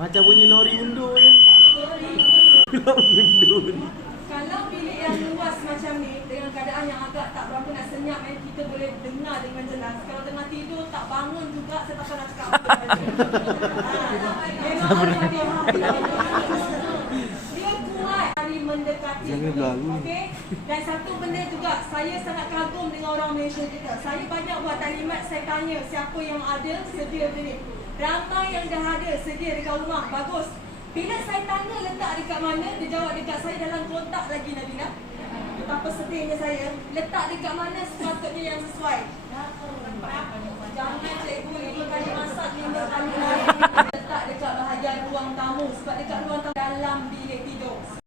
Macam bunyi lori undur je. Undur ni. Kalau bilik yang luas macam ni, dengan keadaan yang agak tak berapa nak senyap, kita boleh dengar dengan jelas. Kalau tengah tidur, tak bangun juga, saya takkan nak cakap apa. Memang dia kuat dari mendekati. Okey. Dan satu benda juga, saya sangat kagum dengan orang Malaysia kita. Saya banyak buat taklimat, saya tanya siapa yang ada sedia macam ni. Ramai yang dah ada sedia dekat rumah, bagus. Bila saya tanya letak dekat mana, dia jawab dekat saya dalam kotak lagi, Nabila. Betapa sedihnya saya. Letak dekat mana sepatutnya yang sesuai. Jangan cikgu 5 kali masak, 5 kali lain. Letak dekat bahagian ruang tamu. Sebab dekat ruang tamu dalam bilik tidur.